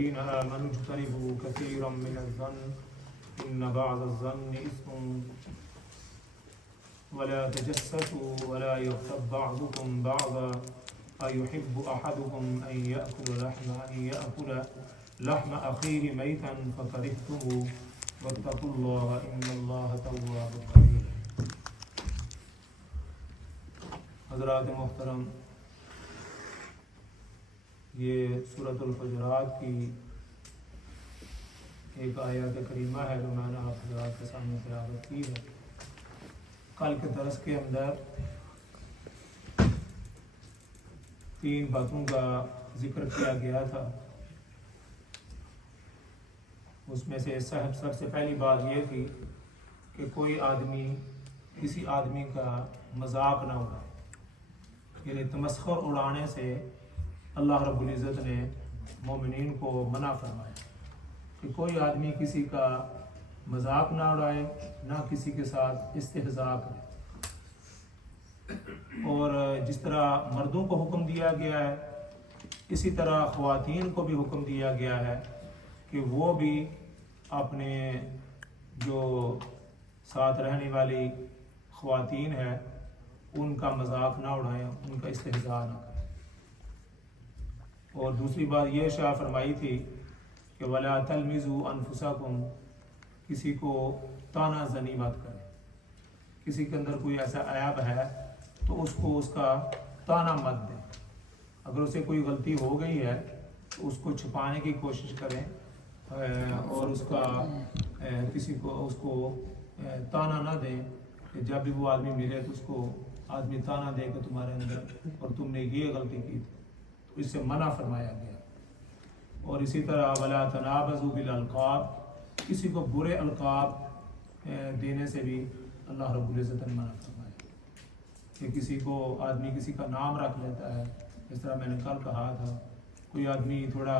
الذين آمنوا اجتنبوا كثيرا من الظن إن بعض الظن إثم ولا تجسسوا ولا يغتب بعضكم بعضا أيحب أحدكم أن يأكل لحم أخيه ميتا فكرهتموه واتقوا الله إن الله تواب رحيم. حضرات محترم، یہ سورۃ الفجرات کی ایک آیت کریمہ ہے جو میں نے آپ حضرات کے سامنے تلاوت کی ہے. کل کے درس کے اندر 3 باتوں کا ذکر کیا گیا تھا. اس میں سے سب سے پہلی بات یہ تھی کہ کوئی آدمی کسی آدمی کا مذاق نہ اڑائے، یعنی تمسخر اڑانے سے اللہ رب العزت نے مومنین کو منع فرمایا کہ کوئی آدمی کسی کا مذاق نہ اڑائے، نہ کسی کے ساتھ استہزاء کرے. اور جس طرح مردوں کو حکم دیا گیا ہے، اسی طرح خواتین کو بھی حکم دیا گیا ہے کہ وہ بھی اپنے جو ساتھ رہنے والی خواتین ہیں ان کا مذاق نہ اڑائیں، ان کا استہزاء نہ کریں. اور دوسری بات یہ شاہ فرمائی تھی کہ وَلَا تَلْمِزُوا أَنفُسَكُمْ، کسی کو طعنہ زنی مت کریں. کسی کے اندر کوئی ایسا عیب ہے تو اس کو اس کا طعنہ مت دیں. اگر اسے کوئی غلطی ہو گئی ہے تو اس کو چھپانے کی کوشش کریں اور اس کا کسی کو اس کو طعنہ نہ دیں کہ جب بھی وہ آدمی ملے تو اس کو آدمی طعنہ دے کہ تمہارے اندر اور تم نے یہ غلطی کی تھی، تو اس سے منع فرمایا گیا. اور اسی طرح وَلَا تَنَابَزُوا بِالْأَلْقَابِ، کسی کو برے القاب دینے سے بھی اللہ رب العزت نے منع فرمایا. کہ کسی کو آدمی کسی کا نام رکھ لیتا ہے، اس طرح میں نے کل کہا تھا کوئی آدمی تھوڑا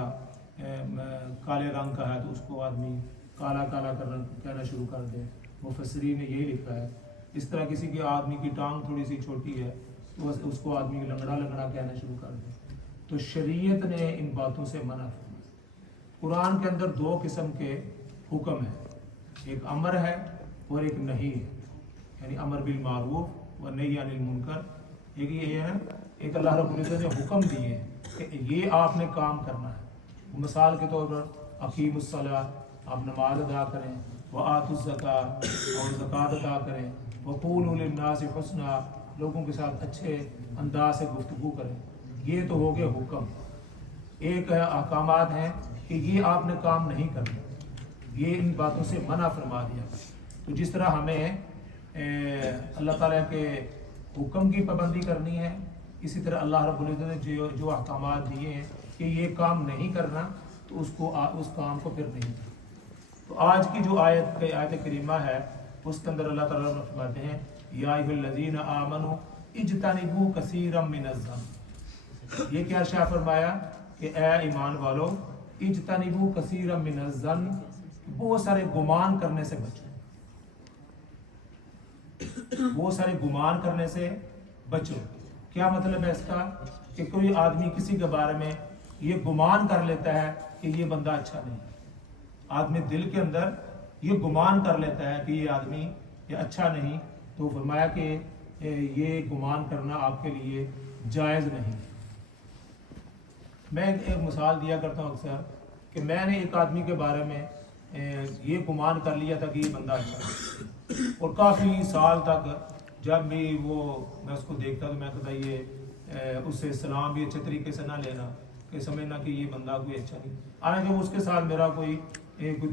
کالے رنگ کا ہے تو اس کو آدمی کالا کالا کہنا شروع کر دے. مفسرین نے یہی لکھا ہے. اس طرح کسی کے آدمی کی ٹانگ تھوڑی سی چھوٹی ہے تو اس کو آدمی لنگڑا لنگڑا کہنا شروع کر دے. تو شریعت نے ان باتوں سے منع فرمایا. قرآن کے اندر 2 قسم کے حکم ہیں، ایک امر ہے اور ایک نہی ہے، یعنی امر بالمعروف و نہی عن المنکر. ایک یہ ہے، ایک اللہ رب العزت نے حکم دیے کہ یہ آپ نے کام کرنا ہے. مثال کے طور پر اقیم الصلاۃ، آپ نماز ادا کریں، وآتوا الزکاۃ، اور زکوٰۃ ادا کریں، وقولوا للناس حسنا، لوگوں کے ساتھ اچھے انداز سے گفتگو کریں. یہ تو ہو گئے حکم. ایک احکامات ہیں کہ یہ آپ نے کام نہیں کرنا، یہ ان باتوں سے منع فرما دیا. تو جس طرح ہمیں اللہ تعالیٰ کے حکم کی پابندی کرنی ہے، اسی طرح اللہ رب العزت نے جو احکامات دیے ہیں کہ یہ کام نہیں کرنا تو اس کام کو پھر نہیں کرنا. تو آج کی جو آیت کریمہ ہے اس کے اندر اللہ تعالیٰ فرماتے ہیں یا ایھا الذین آمنوا اجتنبوا کثیرا من الظن. یہ کیا شاہ فرمایا کہ اے ایمان والو اجتنبوا کثیرا من الظن، بہت سارے گمان کرنے سے بچو. بہت سارے گمان کرنے سے بچو. کیا مطلب ہے اس کا؟ کہ کوئی آدمی کسی کے بارے میں یہ گمان کر لیتا ہے کہ یہ بندہ اچھا نہیں. آدمی دل کے اندر یہ گمان کر لیتا ہے کہ یہ آدمی یہ اچھا نہیں. تو فرمایا کہ یہ گمان کرنا آپ کے لیے جائز نہیں. میں ایک مثال دیا کرتا ہوں اکثر کہ میں نے ایک آدمی کے بارے میں یہ گمان کر لیا تھا کہ یہ بندہ اچھا ہے، اور کافی سال تک جب بھی میں اس کو دیکھتا تو میں کہتا یہ اس سے سلام بھی اچھے طریقے سے نہ لینا، کہ سمجھنا کہ یہ بندہ کوئی اچھا نہیں. حالانکہ اس کے ساتھ میرا کوئی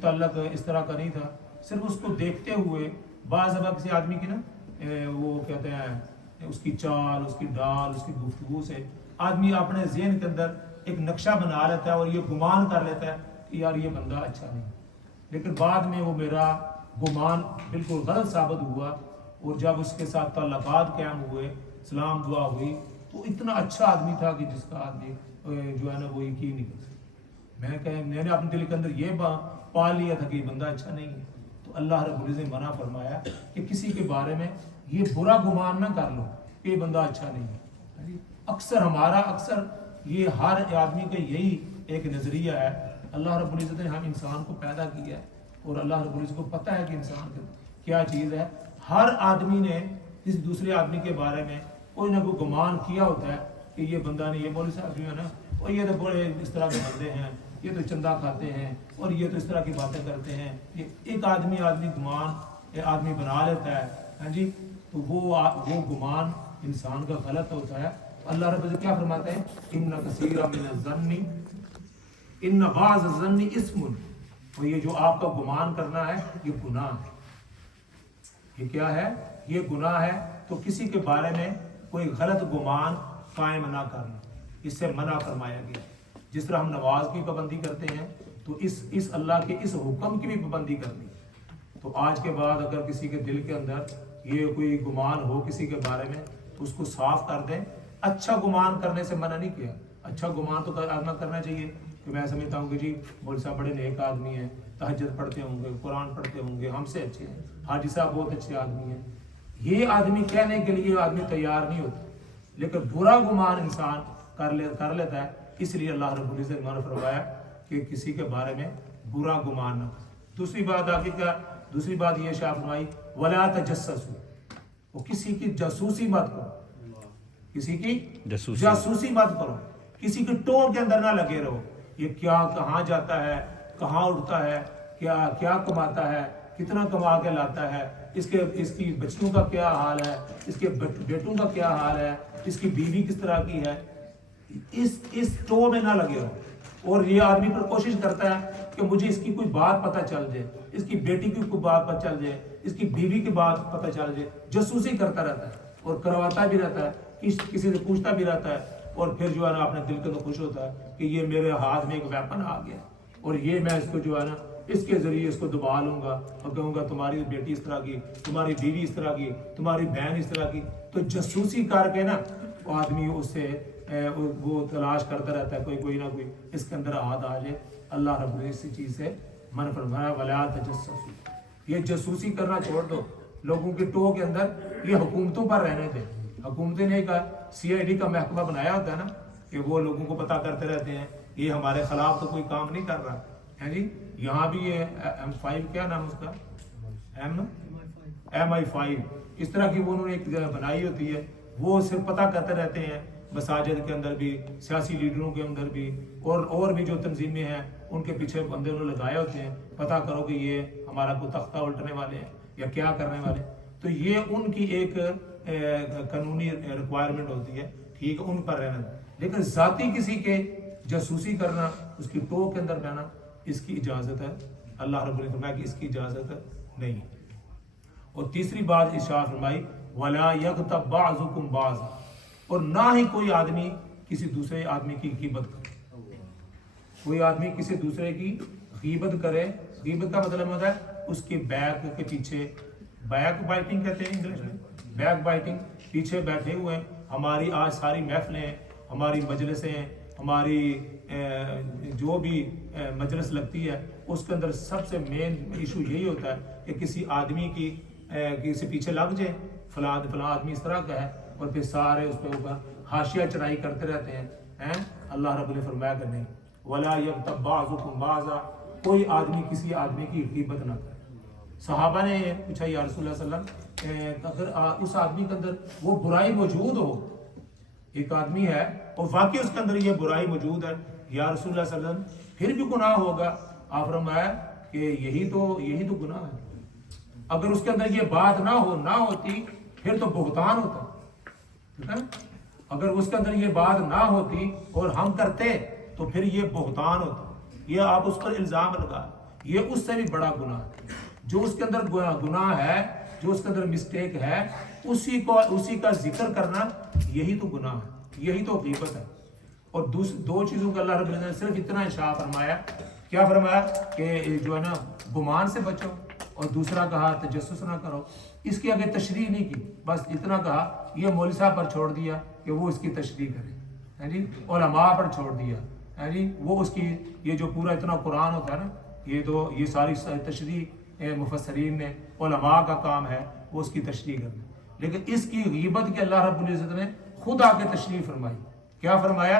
تعلق اس طرح کا نہیں تھا. صرف اس کو دیکھتے ہوئے بعض دفعہ کسی آدمی کی نا وہ کہتے ہیں اس کی چال، اس کی ڈال، اس کی گفتگو سے آدمی اپنے ذہن کے اندر ایک نقشہ بنا لیتا ہے اور یہ گمان کر لیتا ہے کہ یار یہ بندہ اچھا نہیں. لیکن بعد میں وہ میرا گمان بالکل غلط ثابت ہوا، اور جب اس کے ساتھ تعلقات قائم ہوئے، سلام دعا ہوئی، تو اتنا اچھا آدمی تھا کہ جس کا آدمی جو ہے نا وہ یقین نہیں کر سکتا. میں نے اپنے دل کے اندر یہ پال لیا تھا کہ یہ بندہ اچھا نہیں ہے. تو اللہ رب العزت نے منع فرمایا کہ کسی کے بارے میں یہ برا گمان نہ کر لو کہ یہ بندہ اچھا نہیں ہے. اکثر یہ ہر آدمی کا یہی ایک نظریہ ہے اللہ رب العزت نے ہم انسان کو پیدا کیا ہے اور اللہ رب العزت کو پتہ ہے کہ انسان کیا چیز ہے. ہر آدمی نے اس دوسرے آدمی کے بارے میں کوئی نہ کوئی گمان کیا ہوتا ہے کہ یہ بندہ نے یہ مولوی صاحب جو ہے نا اور یہ تو بڑے اس طرح کے بندے ہیں, یہ تو چندہ کھاتے ہیں اور یہ تو اس طرح کی باتیں کرتے ہیں. یہ ایک آدمی گمان آدمی بنا لیتا ہے, ہاں جی, تو وہ گمان انسان کا غلط ہوتا ہے. اللہ رب العزت کیا فرماتے ہیں, ان کثیر من الظن ان بعض الظن اسم, اور یہ جو آپ کا گمان کرنا ہے یہ گناہ ہے. یہ کیا ہے, یہ گناہ ہے. تو کسی کے بارے میں کوئی غلط گمان قائم نہ کرنا, اس سے منع فرمایا گیا. جس طرح ہم نماز کی پابندی کرتے ہیں تو اس اللہ کے اس حکم کی بھی پابندی کرنی. تو آج کے بعد اگر کسی کے دل کے اندر یہ کوئی گمان ہو کسی کے بارے میں تو اس کو صاف کر دیں. اچھا گمان کرنے سے منع نہیں کیا, اچھا گمان تو کرنا چاہیے کہ میں سمجھتا ہوں کہ جی مولوی صاحب بڑے نیک آدمی ہیں, تہجد پڑھتے ہوں گے, قرآن پڑھتے ہوں گے, ہم سے اچھے ہیں, حاجی صاحب بہت اچھے آدمی ہیں. یہ آدمی کہنے کے لیے آدمی تیار نہیں ہوتا, لیکن برا گمان انسان کر لیتا ہے. اس لیے اللہ رب العزت نے فرمایا کہ کسی کے بارے میں برا گمان نہ کرو. دوسری بات آگے کیا, دوسری بات یہ شاہ فرمائی ولا تجسسوا, وہ کسی کی جاسوسی مت کرو, کسی کی جاسوسی مت کرو, کسی کی ٹو کے اندر نہ لگے رہو. یہ کیا کہاں جاتا ہے, کہاں اٹھتا ہے, کیا کماتا ہے, کتنا کما کے لاتا ہے, اس کی بچیوں کا کیا حال ہے, اس کے بیٹوں کا کیا حال ہے, اس کی بیوی کس طرح کی ہے, اس ٹو میں نہ لگے رہو. اور یہ آدمی پر کوشش کرتا ہے کہ مجھے اس کی کوئی بات پتہ چل جائے, اس کی بیٹی کی کوئی بات پتہ چل جائے, اس کی بیوی کی بات پتہ چل جائے. جاسوسی کرتا رہتا ہے اور کرواتا بھی رہتا ہے, کسی سے پوچھتا بھی رہتا ہے, اور پھر جو ہے نا اپنے دل کے تو خوش ہوتا ہے کہ یہ میرے ہاتھ میں ایک ویپن آ گیا اور یہ میں اس کو جو ہے نا اس کے ذریعے اس کو دبا لوں گا اور کہوں گا تمہاری بیٹی اس طرح کی, تمہاری بیوی اس طرح کی, تمہاری بہن اس طرح کی. تو جاسوسی کر کے نا وہ آدمی اس سے وہ تلاش کرتا رہتا ہے کوئی نہ کوئی اس کے اندر ہاتھ آ جائے. اللہ رب العزت اسی چیز سے من فرمایا ولا تجسسوا, یہ جاسوسی کرنا چھوڑ دو لوگوں کے ٹو کے اندر. یہ حکومتوں پر رہنے دیں. حکومتیں نے کہا CID کا محکمہ بنایا ہوتا ہے نا کہ وہ لوگوں کو پتہ کرتے رہتے ہیں یہ ہمارے خلاف تو کوئی کام نہیں کر رہا ہے جی. یہاں بھی یہ M5 کیا نام اس کا, MI5 اس طرح کی وہ انہوں نے ایک بنائی ہوتی ہے. وہ صرف پتہ کرتے رہتے ہیں مساجد کے اندر بھی, سیاسی لیڈروں کے اندر بھی, اور بھی جو تنظیمیں ہیں ان کے پیچھے بندے انہوں نے لگائے ہوتے ہیں. پتہ کرو کہ یہ ہمارا کوئی تختہ الٹنے والے ہیں یا کیا کرنے والے. تو یہ ان کی ایک قانونی ریکوائرمنٹ ہوتی ہے, ٹھیک ہے, ان پر رہنا. لیکن ذاتی کسی کے جاسوسی کرنا, اس کی ٹو کے اندر رہنا, اس کی اجازت ہے اللہ رب العزت فرمایا کہ اس کی اجازت نہیں. اور تیسری بات ارشاد فرمائی ولا یغتب بعضکم بعضا, اور نہ ہی کوئی آدمی کسی دوسرے آدمی کی غیبت کرے. کوئی آدمی کسی دوسرے کی غیبت کرے. غیبت کا مطلب ہوتا ہے اس کے بیک کے پیچھے, بیک بائٹنگ کہتے ہیں انگلش میں, بیک بائٹنگ, پیچھے بیٹھے ہوئے ہیں. ہماری آج ساری محفلیں ہیں, ہماری مجلسیں ہیں, ہماری جو بھی مجلس لگتی ہے اس کے اندر سب سے مین ایشو یہی ہوتا ہے کہ کسی آدمی کی کسی پیچھے لگ جائے, فلاں آدمی اس طرح کا ہے, اور پھر سارے اس پہ اوپر حاشیہ چڑھائی کرتے رہتے ہیں. اللہ رب نے فرمایا کہ نہیں ولا یغتب بعضکم بعضا, کوئی آدمی کسی آدمی کی غیبت نہ کرے. صحابہ نے پوچھا یا رسول اللہ صلی اللہ علیہ وسلم اگر اس آدمی کے اندر وہ برائی موجود ہو, ایک آدمی ہے اور واقعی اس کے اندر یہ برائی موجود ہے, یا رسول اللہ صلی اللہ علیہ وسلم پھر بھی گناہ ہوگا. آپ فرمایا کہ یہی تو گناہ ہے. اگر اس کے اندر یہ بات نہ ہوتی پھر تو بہتان ہوتا, ٹھیک ہے. اگر اس کے اندر یہ بات نہ ہوتی اور ہم کرتے تو پھر یہ بہتان ہوتا. یہ آپ اس پر الزام لگا, یہ اس سے بھی بڑا گناہ ہے. جو اس کے اندر گناہ ہے, جو اس کے اندر مسٹیک ہے, اسی کا ذکر کرنا یہی تو گناہ ہے, یہی تو غیبت ہے. اور دو چیزوں کا اللہ رب العزت نے صرف اتنا ارشاد فرمایا, کیا فرمایا کہ جو ہے نا گمان سے بچو, اور دوسرا کہا تجسس نہ کرو. اس کی آگے تشریح نہیں کی, بس اتنا کہا. یہ مولوی صاحب پر چھوڑ دیا کہ وہ اس کی تشریح کرے, ہے جی. علماء پر چھوڑ دیا, ہے جی, وہ اس کی یہ جو پورا اتنا قرآن ہوتا ہے نا, یہ ساری تشریح مفسرین نے, علماء کا کام ہے وہ اس کی تشریح کرنا. لیکن اس کی غیبت کے اللہ رب العزت نے خود آ کے تشریح فرمائی. کیا فرمایا